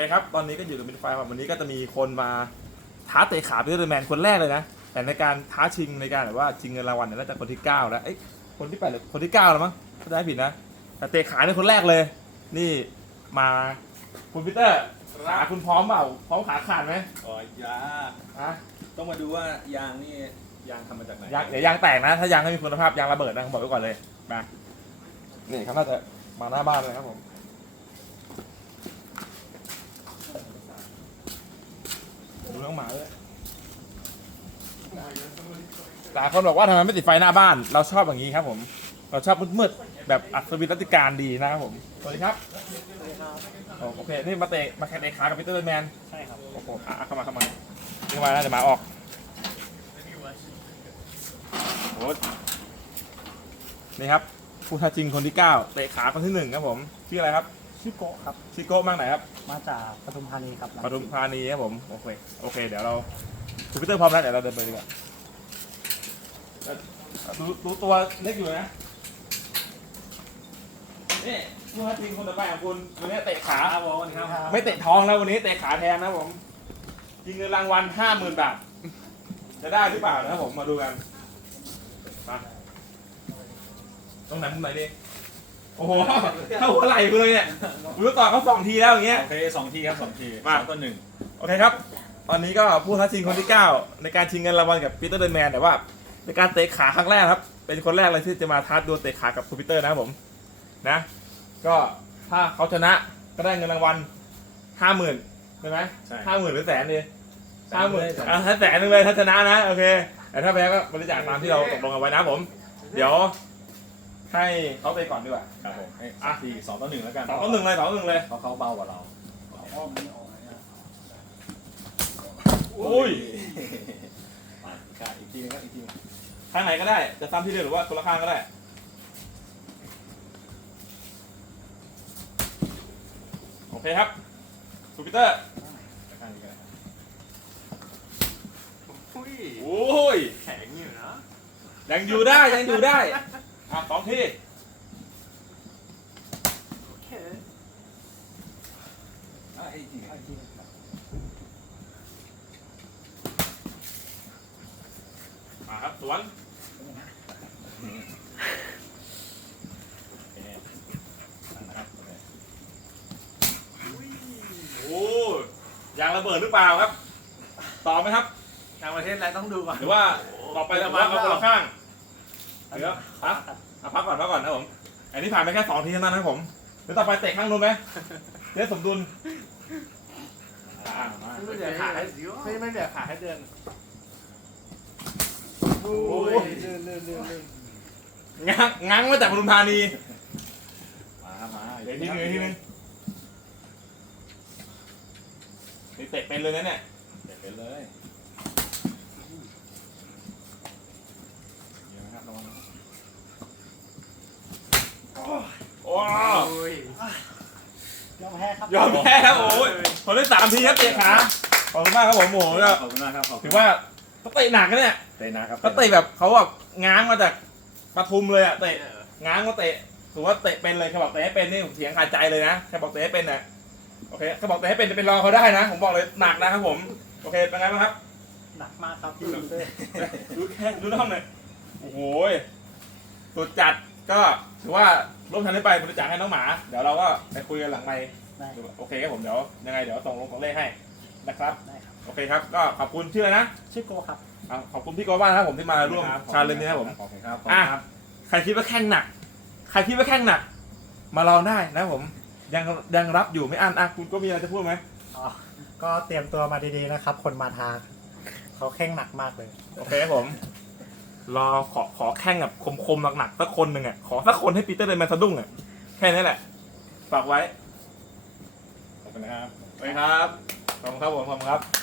เคครับ ตอนนี้ก็อยู่กับมินไฟครับวันนี้ก็จะมีคนมาท้าเตะขาพีเตอร์แมนคนแรกเลยนะ แต่ในการท้าชิงในการแบบว่าชิงเงินรางวัลเนี่ยน่าจะคนที่ 9 แล้วเอ้ยคนที่8หรือคนที่9แล้วมั้งถ้าได้ผิดนะ แต่เตะขาเนี่ยคนแรกเลย นี่มาคุณพีเตอร์ขาคุณพร้อมเปล่าพร้อมขาขาดไหมอ๋อยาอะต้องมาดูว่ายางนี่ยางทำมาจากไหนยางเดี๋ยวยางแตกนะ ถ้ายางไม่มีคุณภาพยางระเบิดนะผมบอกไว้ก่อนเลยมานี่ครับน่าจะมาหน้าบ้านเลยครับผม ดูน้องหมาด้วยหลายคนบอกว่าทำไมไม่ติดไฟหน้าบ้าน เราชอบอย่างนี้ครับผม เราชอบมืดๆแบบอัศวินรัตติการดีนะครับผมสวัสดีครับโอโอเคนี่มาเตะมาแข่งเตะขากับพีเตอร์แมนใช่ครับโอ้โหอะเข้ามาเข้ามาเข้ามาน่าจะมาออกโอ้นี่ครับผู้ท้าชิงคนที่9เตะขาคนที่1ครับผมชื่ออะไรครับ ชื่อโกะครับ ชิโก้มากไหนครับมาจากปทุมธานีครับปทุมธานีครับผมโอเคโอเค เดี๋ยวเราคุณพีเตอร์พร้อมแล้วเดี๋ยวเราเดินไปดีกว่าเอ่อรู้รู้ตัวเล็กอยู่นะนี่ผู้ท้าชิงคนต่อไปของคุณวันนี้เตะขาครับผมครับไม่เตะท้องแล้ววันนี้เตะขาแทนนะครับผมยิงเงินรางวัลห้าหมื่นบาท จะได้หรือเปล่านะครับผมมาดูกันมาตรงไหนมุมไหนดี โอ้โหเข้าหัวไหล่กูเลยเนี่ยกูรู้ต่อเขาสองทีแล้วอย่างเงี้ย โอเคสองทีครับสองทีมา สองต่อหนึ่งโอเคครับ ตอนนี้ก็ผู้ท้าชิงคนที่ 9 ในการชิงเงินรางวัลกับปีเตอร์เดนแมนแต่ว่า ในการเตะขาครั้งแรกครับ เป็นคนแรกเลยที่จะมาท้าดวลเตะขากับคุณปีเตอร์นะครับผมนะ ก็ถ้าเขาชนะก็ได้เงินรางวัลห้าหมื่นใช่ไหมใช่ ห้าหมื่นหรือแสนดีแสนห้าหมื่นเลยแสนอะถ้าแสนหนึงเลยถ้าชนะนะโอเคแต่ถ้าแพ้ก็บริจาคตามที่เราตกลงกันไว้นะผม เดี๋ยว ให้เขาไปก่อนดีกว่าครับผมให้อะทีสองต่อหนึ่งแล้วกันสองต่อหนึ่งเลยสองต่อหนึ่งเลยเพราะเขาเบากว่าเราอุ้ยมาอีกข้างอีกทีนึงครับอีกทีนึงข้างไหนก็ได้ จะซ้ำที่เดิมหรือว่าคนละข้างก็ได้โอเคครับคุณปีเตอร์ข้างนี้ก็ได้อุ้ยโอ้ยแข็งอยู่นะยังอยู่ได้ยังอยู่ได้ อะสองทีโอเคอะอีกทีเอาอีกทีหนึ่งครับมาครับสวนโอเคนั่นนะครับโอเคโอ้ยยางระเบิดหรือเปล่าครับต่อไหมครับ ต่างประเทศอะไรต้องดูก่อนหรือว่าต่อไปจะมาเอาคนละข้าง เดี๋ยวพักอะพักก่อนพักก่อนนะผม อันนี้ผ่านไปแค่สองทีเท่านั้นนะครับผม เดี๋ยวต่อไปเตะข้างนู้นไหมเดี๋ยวสมดุลอะมาไม่เหลือขาให้ไม่ไม่เหลือขาให้เดินโอ้ยเดินเดินเดินเดินง้างง้างมาจากปทุมธานี มามาเดี๋ยวทีนึงเดี๋ยวทีนึงนี่เตะเป็นเลยนะเนี่ย เด็ดไปเลยเดี๋ยวนะครับระวังโอ้ โอ้ยยอมแพ้ครับยอมแพ้ครับโอ้ยผมได้สามทีครับเตะขาขอบคุณมากครับผมโอ้โหก็ขอบคุณมากครับขอบคุณถือว่าเขาเตะหนักนะเนี่ยเตะนะครับเขาเตะแบบเขาแบบง้างมาจากปทุมเลยอะเตะง้างมาเตะถือว่าเตะเป็นเลยเขาบอกเตะให้เป็นนี่ผมเสียงขาดใจเลยนะแค่บอกเตะให้เป็นนะโอเคเขาบอกเตะให้เป็นจะเป็นรองเขาได้นะ ผมบอกเลยหนักนะครับผมโอเคเป็นไงบ้างครับหนักมากครับพี่เต้ดูแค่ดูน้องหน่อยโอ้โหสุดจัด ก็ถือว่าร่วมทันได้ไปบริจาคให้น้องหมา เดี๋ยวเราก็ไปคุยกันหลังไมค์ได้โอเคครับผมเดี๋ยวยังไงเดี๋ยวส่งลงของเลขให้นะครับ ได้ครับโอเคครับก็ขอบคุณชื่ออะไรนะชื่อโกะครับ อะขอบคุณพี่โกบ้านนะครับผมที่มาร่วมชาเลนจ์นี้นะครับผม ขอบคุณครับอะใครคิดว่าแข่งหนัก ใครคิดว่าแข่งหนัก มาลองได้นะครับผม ยังยังรับอยู่ไม่อันอะคุณก็มีอะไรจะพูดไหมอ๋อ ก็เตรียมตัวมาดีๆนะครับ คนมาทาง เขาแข่งหนักมากเลย โอเคครับผม รอขอขอแข่งแบบคมๆหนักๆสักคนหนึ่งอะขอสักคนให้ปีเตอร์เดนแมนสะดุ้งอะแค่นี้แหละฝากไว้ขอบคุณนะครับไปครับขอบคุณครับผมขอบคุณครับ